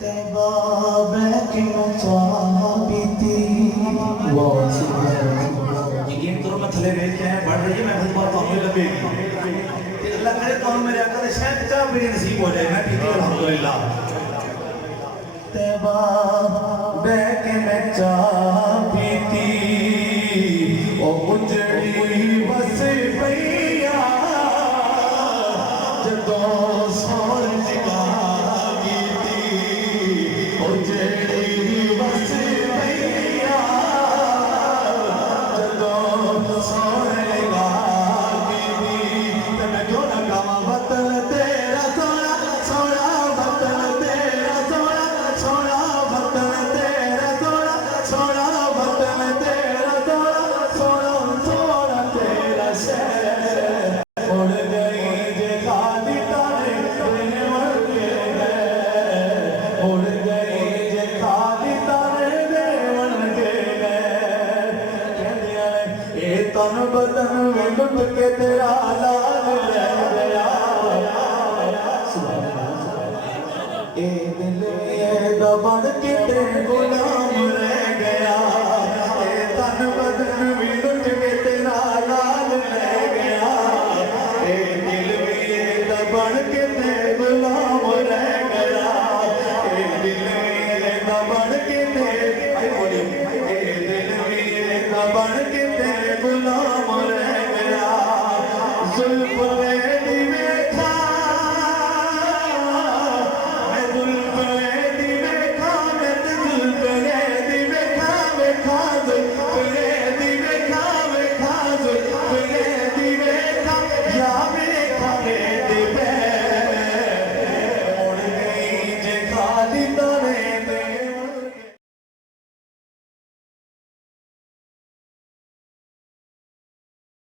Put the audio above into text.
तैबा बैठी बीती। यकीन करो मैं थले वेख के आया बढ़ रही है, मैं खुद बात तो हमें लगेगी। अल्लाह करे तो मेरे आका दे शायद चाह भी नसीब हो जाए, मैं पीती अल्हम्दुलिल्लाह। तैबा बैठ के मैं चाह पीती ओ उजड़ी बस पैया जदों सोन निगाह कीती उजड़ी बस पैया जदों सोन निगाह कीती। ते मैं क्यों ना गावां वतन तेरा सोना सोना वतन तेरा सोना सोना वतन तेरा सोना सोना वतन तेरा सोना सोना सोना तेरा शहर उड़ गई जे खादी तारे देवन के गए उड़ गई जे खादी तारे देवन के गए। कहते ए तन बदन में लुट के तेरा लाल रह गया ए दिल ये दबड़ के ते गुलाम रह गया ए तन बदन में लुट के तेरा लाल रह गया ए दिल ये दबड़ के ते गुलाम रह गया ए दिल ये दबड़ के ते आई बोली ए दिल ये दबड़ के ते गुलाम रह गया जुल्फ